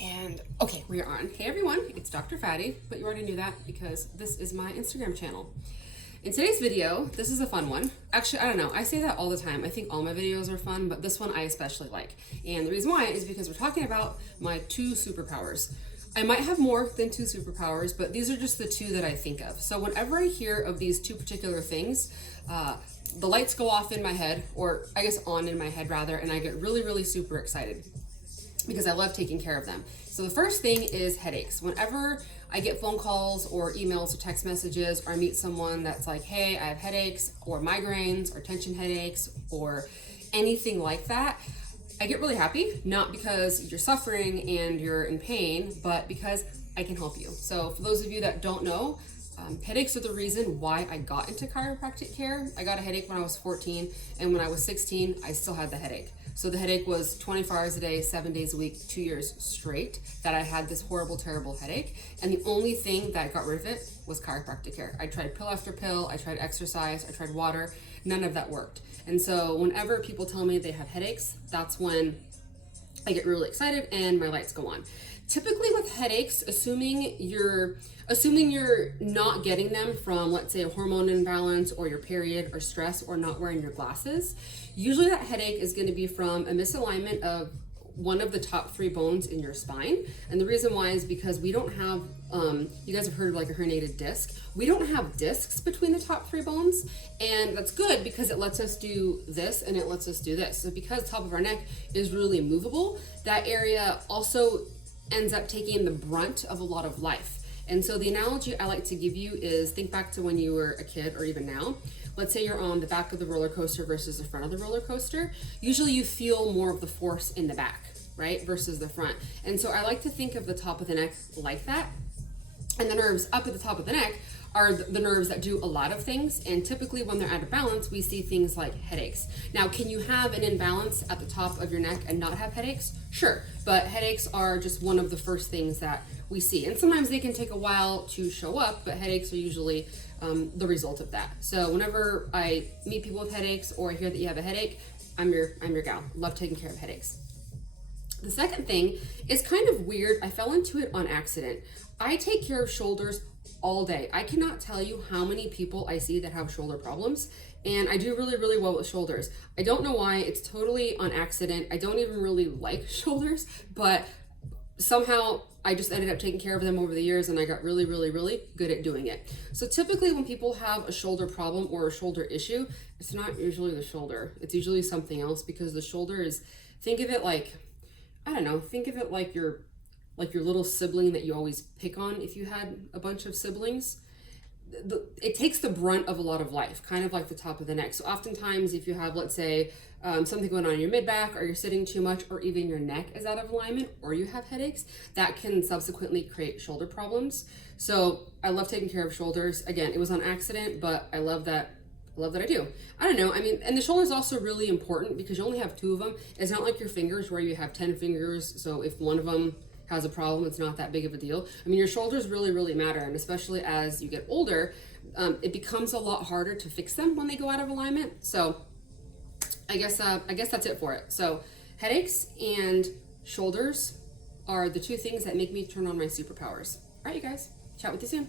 And okay, we are on. Hey everyone, it's Dr. Fattie, but you already knew that because this is my Instagram channel. In today's video, this is a fun one. Actually, I don't know, I say that all the time. I think all my videos are fun, but this one I especially like. And the reason why is because we're talking about my 2 superpowers. I might have more than 2 superpowers, but these are just the 2 that I think of. So whenever I hear of these 2 particular things, the lights go off in my head, or I guess on in my head rather, and I get really, really super excited because I love taking care of them. So the first thing is headaches. Whenever I get phone calls or emails or text messages, or I meet someone that's like, hey, I have headaches or migraines or tension headaches or anything like that, I get really happy, not because you're suffering and you're in pain, but because I can help you. So for those of you that don't know, headaches are the reason why I got into chiropractic care. I got a headache when I was 14, and when I was 16, I still had the headache. So the headache was 24 hours a day, 7 days a week, 2 years straight that I had this horrible, terrible headache. And the only thing that got rid of it was chiropractic care. I tried pill after pill, I tried exercise, I tried water, none of that worked. And so whenever people tell me they have headaches, that's when I get really excited and my lights go on. Typically with headaches, assuming you're not getting them from, let's say, a hormone imbalance or your period or stress or not wearing your glasses, usually that headache is going to be from a misalignment of one of the top 3 bones in your spine. And the reason why is because we don't have, you guys have heard of like a herniated disc. We don't have discs between the top 3 bones, and that's good because it lets us do this and it lets us do this. So because the top of our neck is really movable, that area also ends up taking the brunt of a lot of life. And so the analogy I like to give you is think back to when you were a kid or even now. Let's say you're on the back of the roller coaster versus the front of the roller coaster. Usually you feel more of the force in the back, right, versus the front. And so I like to think of the top of the neck like that. And the nerves up at the top of the neck are the nerves that do a lot of things, and typically when they're out of balance, we see things like headaches. Now, can you have an imbalance at the top of your neck and not have headaches? Sure, but headaches are just one of the first things that we see. And sometimes they can take a while to show up, but headaches are usually the result of that. So whenever I meet people with headaches or I hear that you have a headache, I'm your gal. Love taking care of headaches. The second thing is kind of weird. I fell into it on accident. I take care of shoulders all day. I cannot tell you how many people I see that have shoulder problems, and I do really, really well with shoulders. I don't know why. It's totally on accident. I don't even really like shoulders, but somehow I just ended up taking care of them over the years, and I got really, really, really good at doing it. So typically when people have a shoulder problem or a shoulder issue, it's not usually the shoulder. It's usually something else, because the shoulder is, think of it like, I don't know, think of it like your little sibling that you always pick on if you had a bunch of siblings. It takes the brunt of a lot of life, kind of like the top of the neck. So oftentimes if you have, let's say, something going on in your mid-back, or you're sitting too much, or even your neck is out of alignment, or you have headaches, that can subsequently create shoulder problems. So I love taking care of shoulders. Again, it was on accident, but I love that I do. I don't know. I mean, and the shoulder is also really important because you only have 2 of them. It's not like your fingers where you have 10 fingers. So if one of them has a problem, it's not that big of a deal. I mean, your shoulders really, really matter. And especially as you get older, it becomes a lot harder to fix them when they go out of alignment. So I guess that's it for it. So headaches and shoulders are the 2 things that make me turn on my superpowers. All right, you guys, chat with you soon.